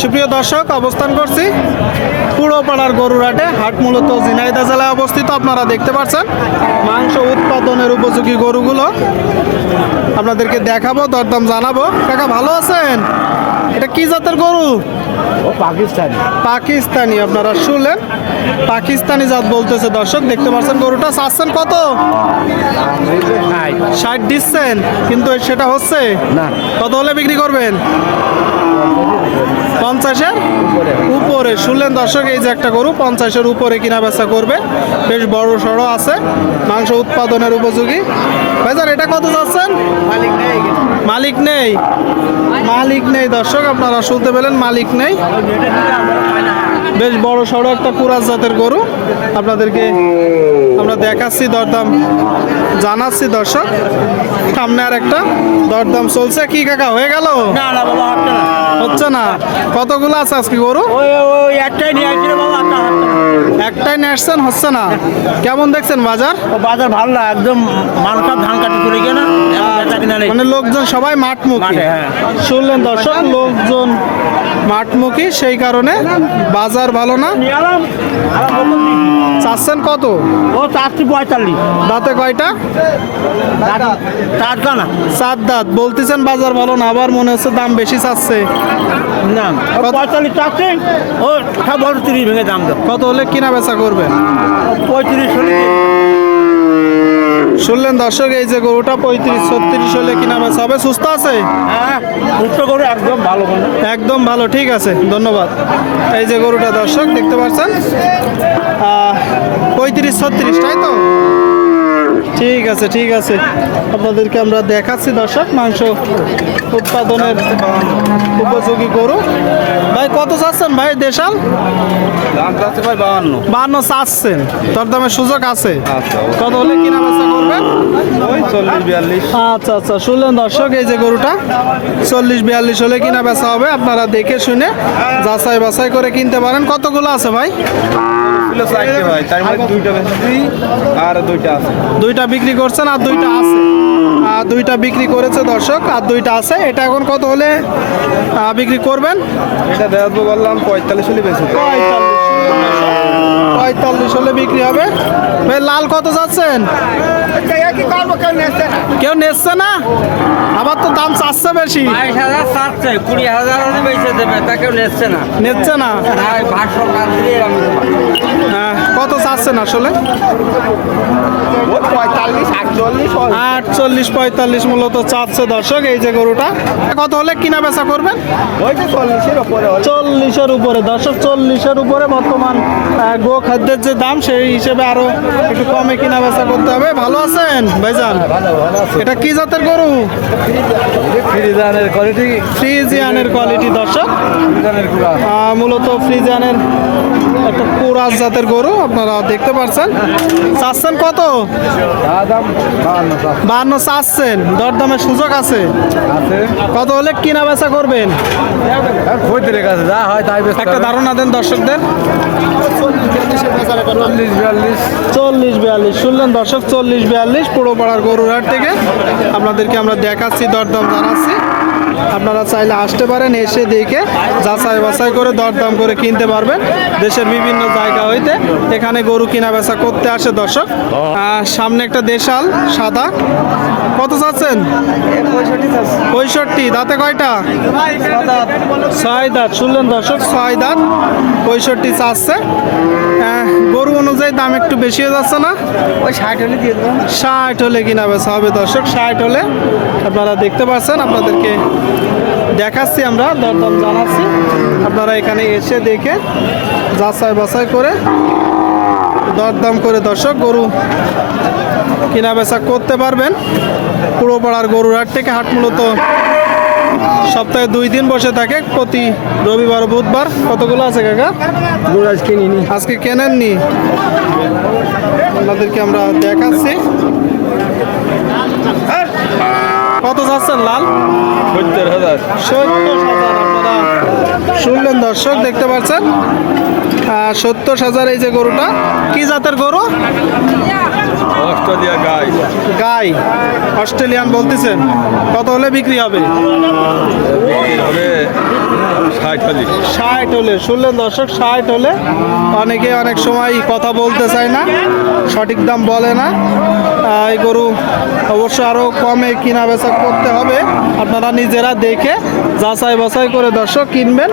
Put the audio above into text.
সুপ্রিয় দর্শক, অবস্থান করছি পুরোপাড়ার গরুরাটে হাট মূলত জিনাইদা জেলায় অবস্থিত, আপনারা দেখতে পাচ্ছেন। মাংস উৎপাদনের উপযোগী গরুগুলো আপনাদেরকে দেখাবো, দরদাম জানাব। কাকা, ভালো আছেন? এটা কি জাতের গরু? পাকিস্তান। পাকিস্তানি আপনারা শুনলেন? পাকিস্তানি জাত বলতেছে দর্শক দেখতে পাচ্ছেন গরুটা চাচ্ছেন কত? ষাট। দিচ্ছেন কিন্তু সেটা হচ্ছে? না। কত হলে বিক্রি করবেন? পঞ্চাশের উপরে। শুনলেন দর্শক এই যে একটা গরু পঞ্চাশের উপরে কিনা বেচা করবে। বেশ বড় সড়ো আছে মাংস উৎপাদনের উপযোগী। ভাইজান এটা কত যাচ্ছেন মালিক নেই। মালিক নেই। মালিক নেই দর্শক আপনারা শুনতে পেলেন মালিক নেই। বেশ বড় সড়ো একটা কুরাজ জাতের গরু। আপনাদেরকে আমরা দেখাচ্ছি দরদাম জানাচ্ছি দর্শক। সামনে আর একটা দরদাম চলছে। কি কাকা হয়ে গেল? না না বাবা হচ্ছে না। কতগুলো আছে আজকে গরু? একটাই নিয়ে আসছিল বাবা একটা হচ্ছে না। হচ্ছে না। কেমন দেখছেন বাজার? ও বাজার ভালো না একদম মানুষের ধান কাটি চলে গিয়ে না মানে লোকজন সবাই মাঠমুখী। মাঠে, হ্যাঁ। শুনলেন দর্শক লোকজন মাঠ মাঠমুখী সেই কারণে বাজার ভালো না। নিয়ে। চাচ্ছেন কত? ও চারশো পঁয়তাল্লিশ। দাঁতে কয়টা? চার দানা। চার দাঁত। বলতেছেন বাজার ভালো না আবার মনে হচ্ছে দাম বেশি চাচ্ছে। না পঁয়তাল্লিশ চাচ্ছে ও সব তিরিশ ভেঙে দাম দাও কত হলে কিনা বেচা করবেন? পঁয়ত্রিশ হলে শুনলেন দর্শক এই যে গরুটা পঁয়ত্রিশ ছত্রিশ হলে কিনা বেচা হবে সুস্থ আছে? হ্যাঁ সুস্থ গরু একদম ভালো একদম ভালো ঠিক আছে ধন্যবাদ। এই যে গরুটা দর্শক দেখতে পাচ্ছেন? পঁয়ত্রিশ ছত্রিশ তাই তো? ঠিক আছে ঠিক আছে। আপনাদেরকে আমরা দেখাচ্ছি দর্শক মাংস উৎপাদনের উপযোগী গরু। ভাই কত চাচ্ছেন ভাই দেশাল? দাম বাহান্ন। চাচ্ছেন। দরদামের সুযোগ আছে? আচ্ছা কত হলে কিনা বেচা করবেন? আচ্ছা আচ্ছা শুনলেন দর্শক এই যে গরুটা। চল্লিশ বিয়াল্লিশ হলে কিনা বেচা হবে। আপনারা দেখে শুনে যাচাই বাছাই করে কিনতে পারেন। কতগুলো আছে ভাই? ভাই। দুইটা আর দুইটা আছে। দুইটা বিক্রি করছেন আর দুইটা আছে। আর দুইটা বিক্রি করেছে দর্শক আর দুইটা আছে। এটা এখন কত হলে বিক্রি করবেন? এটা দেখব বললাম পঁয়তাল্লিশ হলে বেশি পঁয়তাল্লিশ। হলে বিক্রি হবে। ভাই লাল কত যাচ্ছেন? কেউ নেচ্ছে না? আবার তো দাম চাচ্ছে বেশি। বাইশ হাজার চাচ্ছে কুড়ি হাজার বেঁচে দেবে তা কেউ নিচ্ছে না। নিচ্ছে না? দেবো। হ্যাঁ, কত চাচ্ছেন আসলে? পঁয়তাল্লিশ আটচল্লিশ পঁয়তাল্লিশ মূলত চাচ্ছে দর্শক এই যে গরুটা। কত হলে কিনা বেচা করবেন? চল্লিশের ওপরে চল্লিশের উপরে। দর্শক চল্লিশের উপরে বর্তমান আহ, গো খাদ্যের যে দাম সেই হিসেবে আরও একটু কমে কিনা বেচা করতে হবে। ভালো আছেন ভাইজান? এটা কি জাতের গরু? ফ্রিজানের কোয়ালিটি ফ্রিজিয়ানের কোয়ালিটি দর্শক। মূলত ফ্রিজিয়ানের একটা কুরাজ জাতের গরু আপনারা দেখতে পাচ্ছেন চাচ্ছেন কত? বাহান্ন বান্ন চাচ্ছেন। দরদামের সুযোগ আছে? কত হলে কিনা বেচা করবেন? যা হয় তাই বেশ একটা ধারণা দেন দর্শকদের। চল্লিশ বিয়াল্লিশ শুনলেন দর্শক চল্লিশ বিয়াল্লিশ পুরো পাড়ার গরুরহাট থেকে। আপনাদেরকে আমরা দেখাচ্ছি দরদাম জানাচ্ছি। আপনারা চাইলে আসতে পারেন এসে দেখে যাচাই বাছাই করে দরদাম করে কিনতে পারবেন দেশের বিভিন্ন জায়গা হইতে। এখানে গরু কিনা বেচা করতে আসে দর্শক। সামনে একটা দেশাল সাদা। কত চাচ্ছেন? পঁয়ষট্টি দাঁতে কয়টা? ছয় দাঁত। শুনলেন দর্শক ছয় দাঁত পঁয়ষট্টি চাচ্ছে। গরু অনুযায়ী দাম একটু বেশি হয়ে যাচ্ছে না। ওই ষাট হলে দিয়ে দেবেন ষাট হলে কিনা বেচা হবে দর্শক ষাট হলে। আপনারা দেখতে পাচ্ছেন আপনাদেরকে দেখাচ্ছি আমরা দরদাম জানাচ্ছি। আপনারা এখানে এসে দেখে যাচাই বাছাই করে দরদাম করে দর্শক গরু কিনা বেচা করতে পারবেন। পুরো পাড়ার গরুর হাট থেকে হাট মূলত সপ্তাহে দুই দিন বসে থাকে প্রতি রবিবার বুধবার। কতগুলো আছে কাকা? গরু আজ কিনিনি আজকে কেনেননি? আপনাদেরকে আমরা দেখাচ্ছি। কত যাচ্ছেন লাল? সত্তর হাজার। সত্তর হাজার আপনারা শুনলেন দর্শক দেখতে পাচ্ছেন? সত্তর হাজার এই যে গরুটা কি জাতের গরু? অস্ট্রেলিয়া গাই। গাই অস্ট্রেলিয়ান বলতেছেন। কত হলে বিক্রি হবে? হবে ষাট হলে শুনলেন দর্শক ষাট হলে অনেকে অনেক সময় কথা বলতে চায় না। সঠিক দাম বলে না। এই গরু অবশ্য আরও কমে কিনা বেচা করতে হবে। আপনারা নিজেরা দেখে যাচাই বাছাই করে দর্শক কিনবেন।